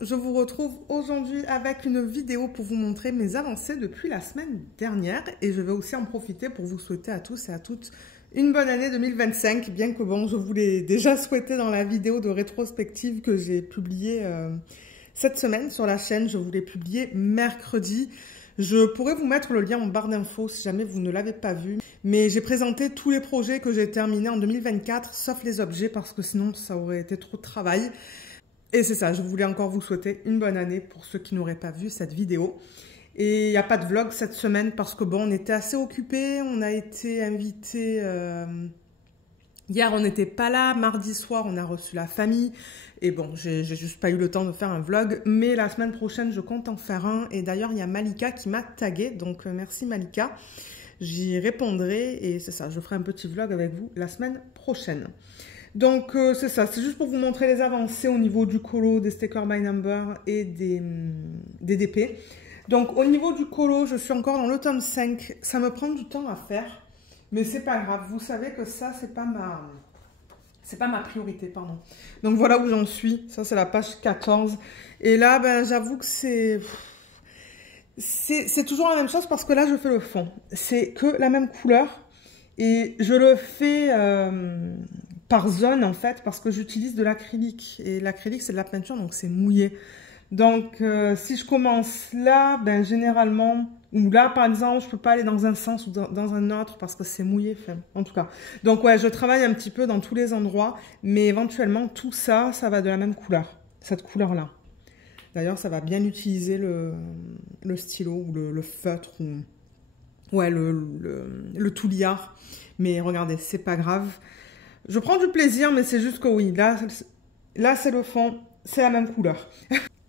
je vous retrouve aujourd'hui avec une vidéo pour vous montrer mes avancées depuis la semaine dernière et je vais aussi en profiter pour vous souhaiter à tous et à toutes une bonne année 2025, bien que bon, je vous l'ai déjà souhaité dans la vidéo de rétrospective que j'ai publiée cette semaine sur la chaîne. Je vous l'ai publiée mercredi. Je pourrais vous mettre le lien en barre d'infos si jamais vous ne l'avez pas vu. Mais j'ai présenté tous les projets que j'ai terminés en 2024, sauf les objets, parce que sinon ça aurait été trop de travail. Et c'est ça, je voulais encore vous souhaiter une bonne année pour ceux qui n'auraient pas vu cette vidéo. Et il n'y a pas de vlog cette semaine parce que bon, on était assez occupés. On a été invités... Hier, on n'était pas là. Mardi soir, on a reçu la famille. Et bon, j'ai juste pas eu le temps de faire un vlog. Mais la semaine prochaine, je compte en faire un. Et d'ailleurs, il y a Malika qui m'a tagué. Donc, merci Malika. J'y répondrai. Et c'est ça, je ferai un petit vlog avec vous la semaine prochaine. Donc, c'est ça. C'est juste pour vous montrer les avancées au niveau du colo, des stickers by number et des DP. Donc, au niveau du colo, je suis encore dans le tome 5. Ça me prend du temps à faire. Mais c'est pas grave, vous savez que ça, c'est pas ma priorité, pardon. Donc voilà où j'en suis. Ça, c'est la page 14. Et là, ben, j'avoue que c'est toujours la même chose parce que là, je fais le fond. C'est que la même couleur. Et je le fais par zone, en fait, parce que j'utilise de l'acrylique. Et l'acrylique, c'est de la peinture, donc c'est mouillé. Donc, si je commence là, ben, généralement... Ou là, par exemple, je peux pas aller dans un sens ou dans un autre parce que c'est mouillé, enfin, en tout cas. Donc, ouais, je travaille un petit peu dans tous les endroits, mais éventuellement, tout ça, ça va de la même couleur, cette couleur-là. D'ailleurs, ça va bien utiliser le stylo ou le feutre ou ouais, le touliard. Mais regardez, c'est pas grave. Je prends du plaisir, mais c'est juste que oui, là c'est le fond, c'est la même couleur.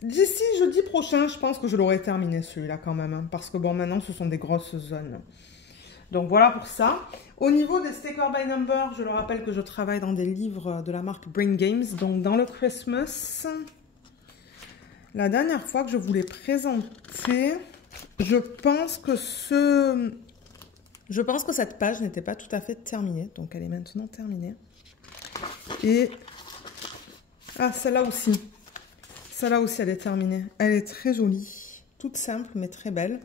D'ici jeudi prochain, je pense que je l'aurai terminé celui-là quand même. Hein, parce que bon, maintenant, ce sont des grosses zones. Donc voilà pour ça. Au niveau des stickers by number, je le rappelle que je travaille dans des livres de la marque Brain Games. Donc dans le Christmas, la dernière fois que je vous l'ai présenté, je pense que cette page n'était pas tout à fait terminée. Donc elle est maintenant terminée. Et... ah, celle-là aussi. Celle-là aussi, elle est terminée. Elle est très jolie, toute simple, mais très belle.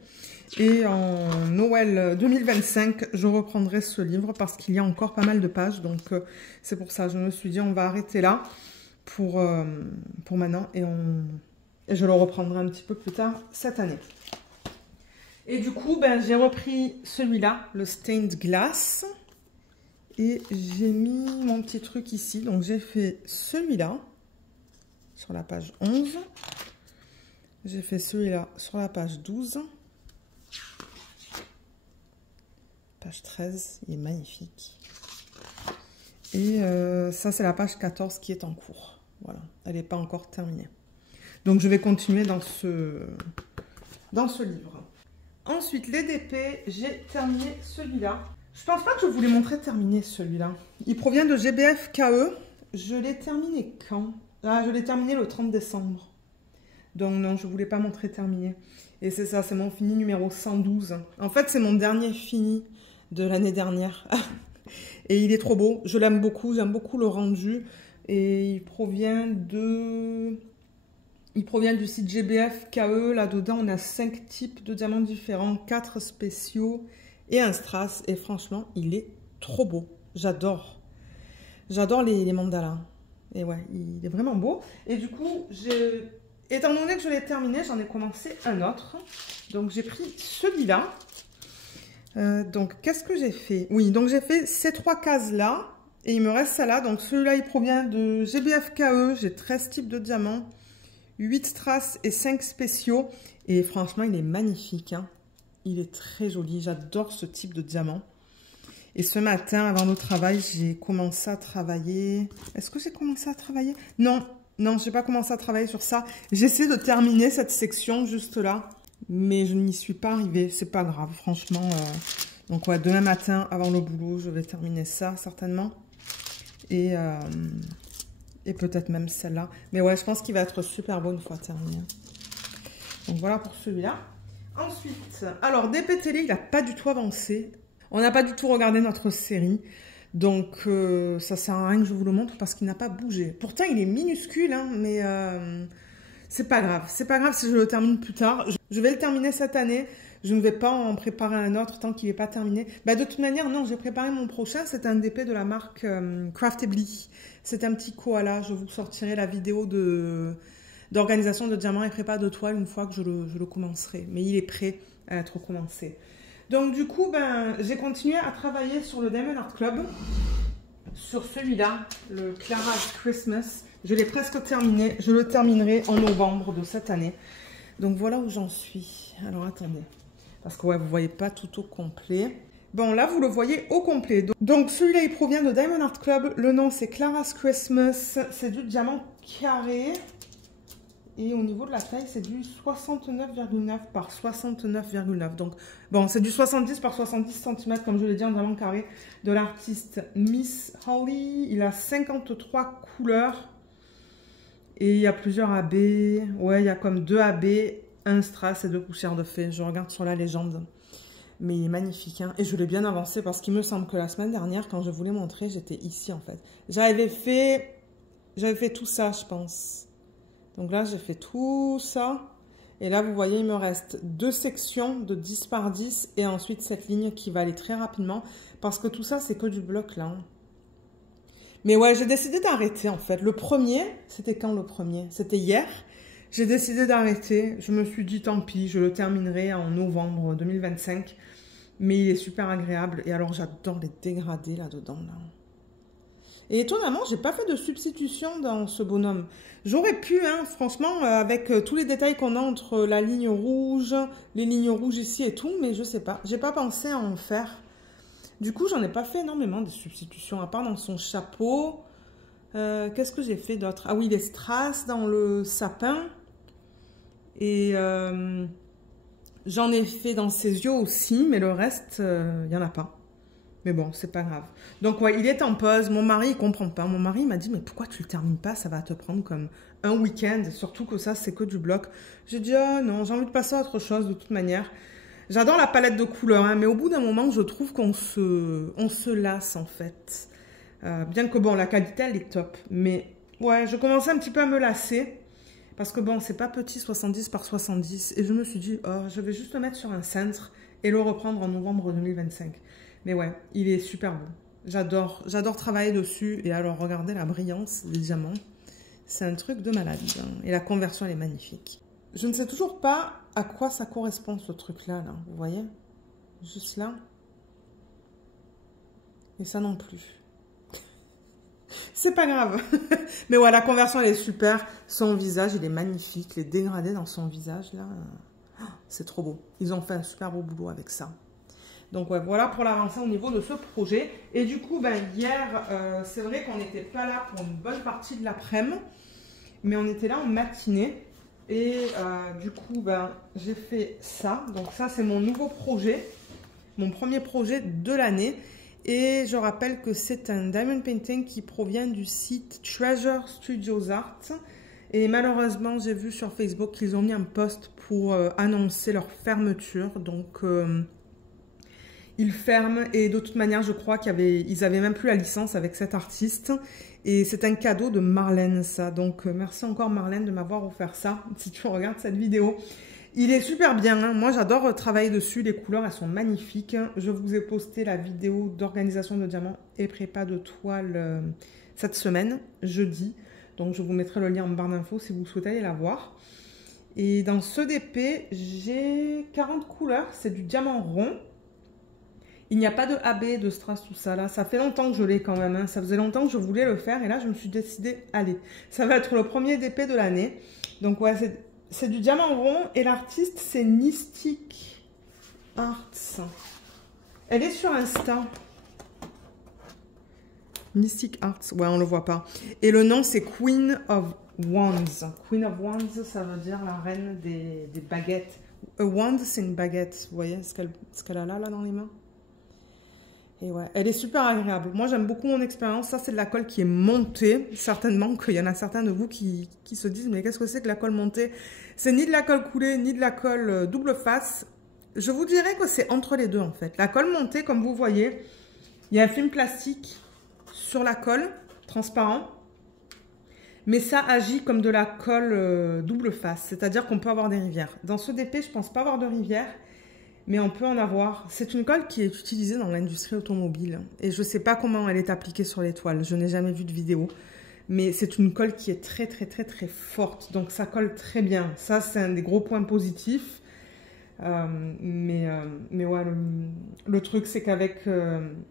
Et en Noël 2025, je reprendrai ce livre parce qu'il y a encore pas mal de pages. Donc, c'est pour ça, je me suis dit, on va arrêter là pour maintenant. Et je le reprendrai un petit peu plus tard cette année. Et du coup, ben, j'ai repris celui-là, le Stained Glass. Et j'ai mis mon petit truc ici. Donc, j'ai fait celui-là. Sur la page 11. J'ai fait celui-là sur la page 12. Page 13, il est magnifique. Et ça, c'est la page 14 qui est en cours. Voilà, elle n'est pas encore terminée. Donc, je vais continuer dans ce livre. Ensuite, les DP, j'ai terminé celui-là. Je pense pas que je vous l'ai montré terminé celui-là. Il provient de GBF KE. Je l'ai terminé quand ? Ah, je l'ai terminé le 30 décembre. Donc non, je ne voulais pas montrer terminé. Et c'est ça, c'est mon fini numéro 112. En fait, c'est mon dernier fini de l'année dernière. Et il est trop beau. Je l'aime beaucoup, j'aime beaucoup le rendu. Et il provient du site GBF KE. Là-dedans, on a 5 types de diamants différents, 4 spéciaux et un strass. Et franchement, il est trop beau. J'adore. J'adore les mandalas. Et ouais, il est vraiment beau. Et du coup, étant donné que je l'ai terminé, j'en ai commencé un autre. Donc, j'ai pris celui-là. Donc, qu'est-ce que j'ai fait? Oui, donc j'ai fait ces 3 cases-là. Et il me reste celle-là. Donc, celui-là, il provient de GBF KE. J'ai 13 types de diamants, 8 strass et 5 spéciaux. Et franchement, il est magnifique. Hein. Il est très joli. J'adore ce type de diamant. Et ce matin, avant le travail, j'ai commencé à travailler... Est-ce que j'ai commencé à travailler? Non, non, je n'ai pas commencé à travailler sur ça. J'essaie de terminer cette section juste là, mais je n'y suis pas arrivée. C'est pas grave, franchement. Donc ouais, demain matin, avant le boulot, je vais terminer ça, certainement. Et peut-être même celle-là. Mais ouais, je pense qu'il va être super beau une fois terminé. Donc voilà pour celui-là. Ensuite, alors, DP Télé, il n'a pas du tout avancé. On n'a pas du tout regardé notre série, donc ça sert à rien que je vous le montre parce qu'il n'a pas bougé. Pourtant, il est minuscule, hein, mais C'est pas grave si je le termine plus tard. Je vais le terminer cette année. Je ne vais pas en préparer un autre tant qu'il n'est pas terminé. Bah, de toute manière, non, j'ai préparé mon prochain. C'est un DP de la marque Craftedly. C'est un petit koala. Je vous sortirai la vidéo d'organisation de diamants et prépa de toile une fois que je le commencerai. Mais il est prêt à être commencé. Donc du coup, ben, j'ai continué à travailler sur le Diamond Art Club. Sur celui-là, le Clara's Christmas. Je l'ai presque terminé. Je le terminerai en novembre de cette année. Donc voilà où j'en suis. Alors attendez. Parce que ouais, vous ne voyez pas tout au complet. Bon, là, vous le voyez au complet. Donc celui-là, il provient de Diamond Art Club. Le nom, c'est Clara's Christmas. C'est du diamant carré. Et au niveau de la taille, c'est du 69,9 par 69,9. Donc, bon, c'est du 70 par 70 cm, comme je l'ai dit, en diamant carré, de l'artiste Miss Holly. Il a 53 couleurs. Et il y a plusieurs AB. Ouais, il y a comme 2 AB, 1 strass et 2 poussières de fée. Je regarde sur la légende. Mais il est magnifique, hein. Et je l'ai bien avancé parce qu'il me semble que la semaine dernière, quand je vous l'ai montré, j'étais ici, en fait. J'avais fait tout ça, je pense. Donc là, j'ai fait tout ça. Et là, vous voyez, il me reste 2 sections de 10 par 10 et ensuite cette ligne qui va aller très rapidement parce que tout ça, c'est que du bloc là. Mais ouais, j'ai décidé d'arrêter en fait. Le premier, c'était quand le premier? C'était hier. J'ai décidé d'arrêter. Je me suis dit, tant pis, je le terminerai en novembre 2025. Mais il est super agréable. Et alors, j'adore les dégradés là-dedans. Là. Et étonnamment, j'ai pas fait de substitution dans ce bonhomme. J'aurais pu, hein, franchement, avec tous les détails qu'on a entre la ligne rouge, les lignes rouges ici et tout, mais je sais pas. J'ai pas pensé à en faire. Du coup, j'en ai pas fait énormément de substitutions, à part dans son chapeau. Qu'est-ce que j'ai fait d'autre? Ah oui, les strass dans le sapin. Et j'en ai fait dans ses yeux aussi, mais le reste, il n'y en a pas. Mais bon, c'est pas grave. Donc ouais, il est en pause. Mon mari, il comprend pas. Mon mari m'a dit, mais pourquoi tu le termines pas? Ça va te prendre comme un week-end. Surtout que ça, c'est que du bloc. J'ai dit, ah non, j'ai envie de passer à autre chose de toute manière. J'adore la palette de couleurs, hein, mais au bout d'un moment, je trouve qu'on se lasse en fait. Bien que bon, la qualité, elle est top. Mais ouais, je commençais un petit peu à me lasser. Parce que bon, c'est pas petit 70 par 70. Et je me suis dit, oh, je vais juste le mettre sur un cintre et le reprendre en novembre 2025. Mais ouais, il est super beau. J'adore travailler dessus. Et alors, regardez la brillance des diamants. C'est un truc de malade. Hein. Et la conversion, elle est magnifique. Je ne sais toujours pas à quoi ça correspond, ce truc-là. Là. Vous voyez? Juste là. Et ça non plus. C'est pas grave. Mais ouais, la conversion, elle est super. Son visage, il est magnifique. Les dégradés dans son visage, là, c'est trop beau. Ils ont fait un super beau boulot avec ça. Donc ouais, voilà pour l'avancée au niveau de ce projet. Et du coup, ben, hier, c'est vrai qu'on n'était pas là pour une bonne partie de l'après-midi. Mais on était là en matinée. Et du coup, ben, j'ai fait ça. Donc ça, c'est mon nouveau projet. Mon premier projet de l'année. Et je rappelle que c'est un diamond painting qui provient du site Treasure Studios Art. Et malheureusement, j'ai vu sur Facebook qu'ils ont mis un post pour annoncer leur fermeture. Donc, ils ferment. Et de toute manière, je crois qu'ils avaient même plus la licence avec cet artiste. Et c'est un cadeau de Marlène, ça. Donc, merci encore Marlène de m'avoir offert ça, si tu regardes cette vidéo. Il est super bien, hein. Moi j'adore travailler dessus, les couleurs elles sont magnifiques. Je vous ai posté la vidéo d'organisation de diamants et prépa de toile cette semaine, jeudi. Donc je vous mettrai le lien en barre d'infos si vous souhaitez aller la voir. Et dans ce DP, j'ai 40 couleurs, c'est du diamant rond. Il n'y a pas de AB, de strass, tout ça là. Ça fait longtemps que je l'ai quand même, hein. Ça faisait longtemps que je voulais le faire et là je me suis décidée, allez. Ça va être le premier DP de l'année. Donc ouais, c'est du diamant rond et l'artiste c'est Mystic Arts. Elle est sur Insta. Mystic Arts, ouais on le voit pas. Et le nom c'est Queen of Wands. Queen of Wands ça veut dire la reine des baguettes. A wand c'est une baguette, vous voyez ce qu'elle a là dans les mains. Et ouais, elle est super agréable. Moi, j'aime beaucoup mon expérience. Ça, c'est de la colle qui est montée. Certainement qu'il y en a certains de vous qui se disent, mais qu'est-ce que c'est que la colle montée? C'est ni de la colle coulée, ni de la colle double face. Je vous dirais que c'est entre les deux, en fait. La colle montée, comme vous voyez, il y a un film plastique sur la colle, transparent. mais ça agit comme de la colle double face, c'est-à-dire qu'on peut avoir des rivières. Dans ce DP, je pense pas avoir de rivières, mais on peut en avoir. C'est une colle qui est utilisée dans l'industrie automobile, et je sais pas comment elle est appliquée sur les toiles, je n'ai jamais vu de vidéo, mais c'est une colle qui est très forte, donc ça colle très bien. Ça, c'est un des gros points positifs. Mais ouais, le truc c'est qu'avec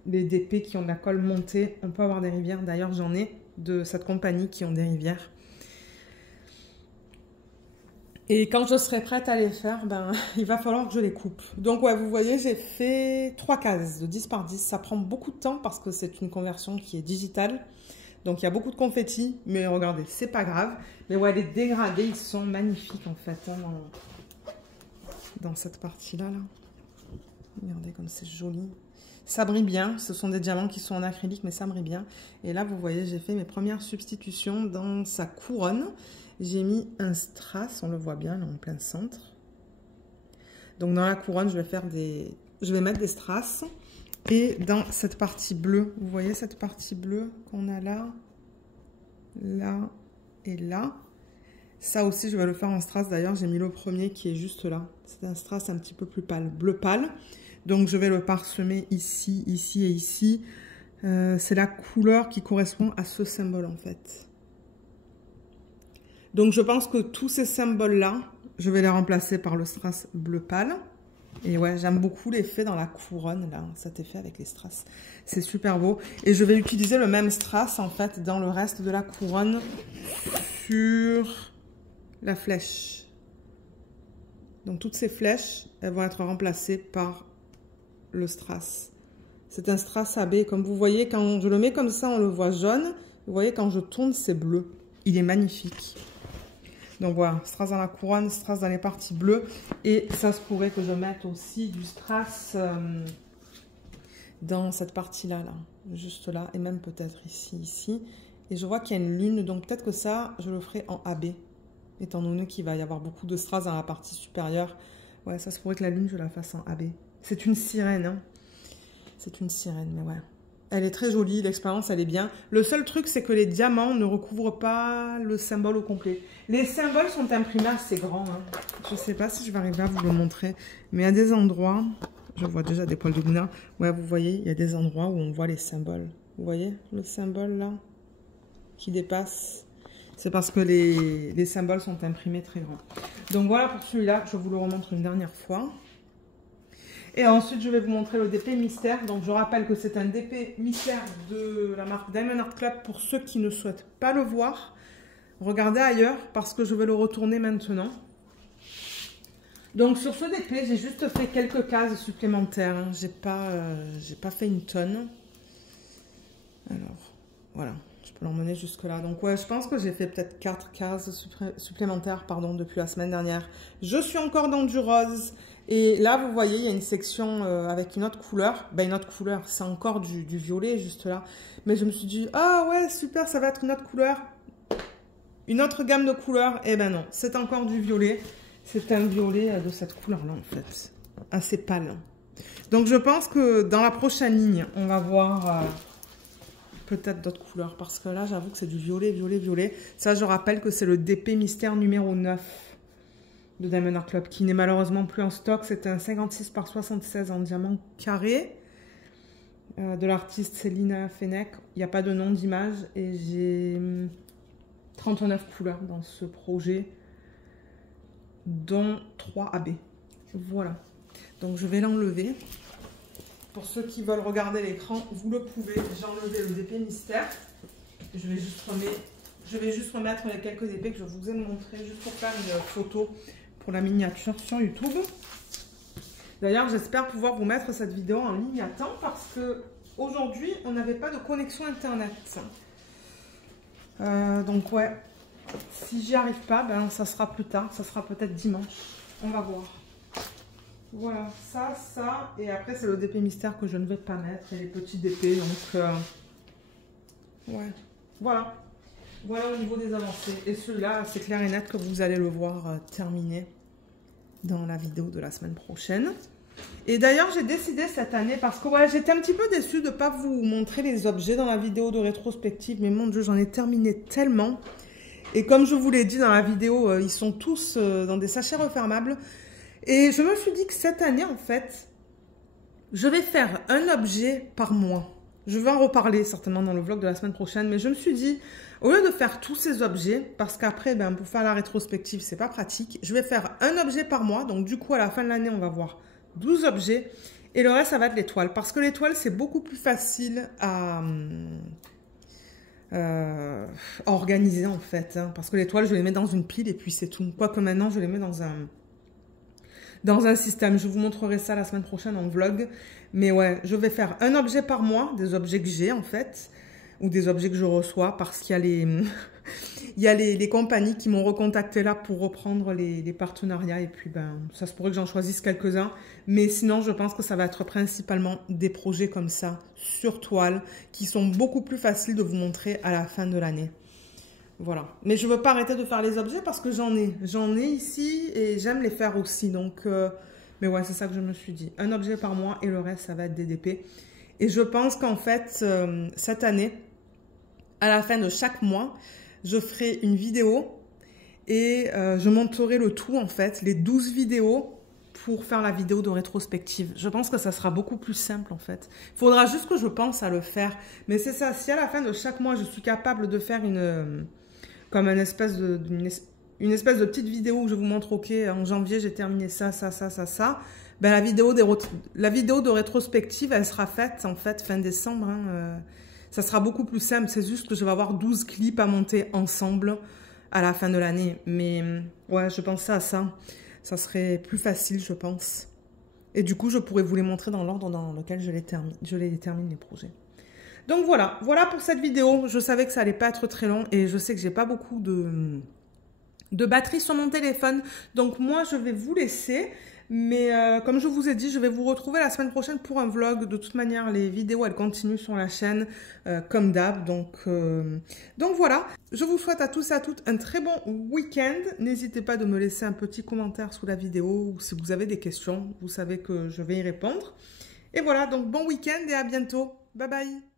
les DP qui ont de la colle montée, on peut avoir des rivières. D'ailleurs, j'en ai de cette compagnie qui ont des rivières. Et quand je serai prête à les faire, ben, il va falloir que je les coupe. Donc ouais, vous voyez, j'ai fait 3 cases de 10 par 10. Ça prend beaucoup de temps parce que c'est une conversion qui est digitale. Donc il y a beaucoup de confettis, mais regardez, c'est pas grave. Mais ouais, les dégradés, ils sont magnifiques en fait, hein, dans cette partie-là. Là. Regardez comme c'est joli. Ça brille bien. Ce sont des diamants qui sont en acrylique, mais ça brille bien. Et là, vous voyez, j'ai fait mes premières substitutions dans sa couronne. J'ai mis un strass, on le voit bien, là, en plein centre. Donc, dans la couronne, je vais mettre des strass. Et dans cette partie bleue, vous voyez cette partie bleue qu'on a là, là et là. Ça aussi, je vais le faire en strass. D'ailleurs, j'ai mis le premier qui est juste là. C'est un strass un petit peu plus pâle, bleu pâle. Donc, je vais le parsemer ici, ici et ici. C'est la couleur qui correspond à ce symbole, en fait. Donc, je pense que tous ces symboles-là, je vais les remplacer par le strass bleu pâle. Et ouais, j'aime beaucoup l'effet dans la couronne, là, cet effet avec les strass. C'est super beau. Et je vais utiliser le même strass, en fait, dans le reste de la couronne sur la flèche. Donc, toutes ces flèches, elles vont être remplacées par le strass. C'est un strass AB. Comme vous voyez, quand je le mets comme ça, on le voit jaune. Vous voyez, quand je tourne, c'est bleu. Il est magnifique. Donc voilà, strass dans la couronne, strass dans les parties bleues. Et ça se pourrait que je mette aussi du strass dans cette partie-là, là, juste là, et même peut-être ici, ici. Et je vois qu'il y a une lune, donc peut-être que ça, je le ferai en AB, étant donné qu'il va y avoir beaucoup de strass dans la partie supérieure. Ouais, ça se pourrait que la lune, je la fasse en AB. C'est une sirène, hein. C'est une sirène, mais ouais. Elle est très jolie, l'expérience elle est bien. Le seul truc c'est que les diamants ne recouvrent pas le symbole au complet. Les symboles sont imprimés assez grands. Hein. Je ne sais pas si je vais arriver à vous le montrer. Mais à des endroits, je vois déjà des poils de Luna. Ouais, vous voyez, il y a des endroits où on voit les symboles. Vous voyez le symbole là qui dépasse. C'est parce que les symboles sont imprimés très grands. Donc voilà pour celui-là, je vous le remontre une dernière fois. Et ensuite, je vais vous montrer le DP Mystère. Donc, je rappelle que c'est un DP Mystère de la marque Diamond Art Club. Pour ceux qui ne souhaitent pas le voir, regardez ailleurs parce que je vais le retourner maintenant. Donc, sur ce DP, j'ai juste fait quelques cases supplémentaires. Hein. J'ai pas fait une tonne. Alors, voilà. Je peux l'emmener jusque là. Donc, ouais, je pense que j'ai fait peut-être 4 cases supplémentaires, pardon, depuis la semaine dernière. Je suis encore dans du rose. Et là, vous voyez, il y a une section avec une autre couleur. Ben, une autre couleur, c'est encore du violet, juste là. Mais je me suis dit, ah ouais, super, ça va être une autre couleur. Une autre gamme de couleurs. Eh ben non, c'est encore du violet. C'est un violet de cette couleur-là, en fait. Assez pâle. Donc, je pense que dans la prochaine ligne, on va voir peut-être d'autres couleurs. Parce que là, j'avoue que c'est du violet, violet, violet. Ça, je rappelle que c'est le DP Mystère numéro 9. De Diamond Art Club, qui n'est malheureusement plus en stock. C'est un 56 par 76 en diamant carré de l'artiste Célina Fennec. Il n'y a pas de nom d'image et j'ai 39 couleurs dans ce projet, dont 3 AB. Voilà. Donc je vais l'enlever. Pour ceux qui veulent regarder l'écran, vous le pouvez. J'ai enlevé le DP Mystère. Je vais juste remettre les quelques DP que je vous ai montré juste pour faire une photo pour la miniature sur YouTube. D'ailleurs, j'espère pouvoir vous mettre cette vidéo en ligne à temps parce que aujourd'hui, on n'avait pas de connexion internet. Donc ouais, si j'y arrive pas, ben ça sera plus tard, ça sera peut-être dimanche. On va voir. Voilà, ça, et après c'est le DP Mystère que je ne vais pas mettre et les petits DP, donc ouais, voilà. Voilà au niveau des avancées. Et celui-là, c'est clair et net que vous allez le voir terminé dans la vidéo de la semaine prochaine. Et d'ailleurs, j'ai décidé cette année, parce que ouais, j'étais un petit peu déçue de ne pas vous montrer les objets dans la vidéo de rétrospective. Mais mon Dieu, j'en ai terminé tellement. Et comme je vous l'ai dit dans la vidéo, ils sont tous dans des sachets refermables. Et je me suis dit que cette année, en fait, je vais faire un objet par mois. Je vais en reparler certainement dans le vlog de la semaine prochaine, mais je me suis dit, au lieu de faire tous ces objets, parce qu'après, ben, pour faire la rétrospective, c'est pas pratique, je vais faire un objet par mois. Donc du coup, à la fin de l'année, on va voir 12 objets. Et le reste, ça va être l'étoile. Parce que l'étoile, c'est beaucoup plus facile à organiser, en fait. Hein. Parce que l'étoile, je les mets dans une pile et puis c'est tout. Quoique maintenant, je les mets dans un système. Je vous montrerai ça la semaine prochaine en vlog. Mais ouais, je vais faire un objet par mois, des objets que j'ai en fait, ou des objets que je reçois, parce qu'il y a les compagnies qui m'ont recontacté là pour reprendre les partenariats. Et puis, ben, ça se pourrait que j'en choisisse quelques-uns. Mais sinon, je pense que ça va être principalement des projets comme ça, sur toile, qui sont beaucoup plus faciles de vous montrer à la fin de l'année. Voilà. Mais je ne veux pas arrêter de faire les objets parce que j'en ai. J'en ai ici et j'aime les faire aussi. Donc, mais ouais, c'est ça que je me suis dit. Un objet par mois et le reste, ça va être DDP. Et je pense qu'en fait, cette année, à la fin de chaque mois, je ferai une vidéo et je montrerai le tout, en fait, les 12 vidéos pour faire la vidéo de rétrospective. Je pense que ça sera beaucoup plus simple, en fait. Il faudra juste que je pense à le faire. Mais c'est ça, si à la fin de chaque mois, je suis capable de faire comme une espèce de petite vidéo où je vous montre, ok, en janvier, j'ai terminé ça. Ben, la vidéo de rétrospective, elle sera faite, en fait, fin décembre. Hein, ça sera beaucoup plus simple. C'est juste que je vais avoir 12 clips à monter ensemble à la fin de l'année. Mais ouais, je pensais à ça. Ça serait plus facile, je pense. Et du coup, je pourrais vous les montrer dans l'ordre dans lequel je les termine, les projets. Donc voilà, voilà pour cette vidéo. Je savais que ça allait pas être très long et je sais que j'ai pas beaucoup de batterie sur mon téléphone. Donc moi, je vais vous laisser. Mais comme je vous ai dit, je vais vous retrouver la semaine prochaine pour un vlog. De toute manière, les vidéos, elles continuent sur la chaîne comme d'hab. Donc voilà, je vous souhaite à tous et à toutes un très bon week-end. N'hésitez pas de me laisser un petit commentaire sous la vidéo ou si vous avez des questions. Vous savez que je vais y répondre. Et voilà, donc bon week-end et à bientôt. Bye bye.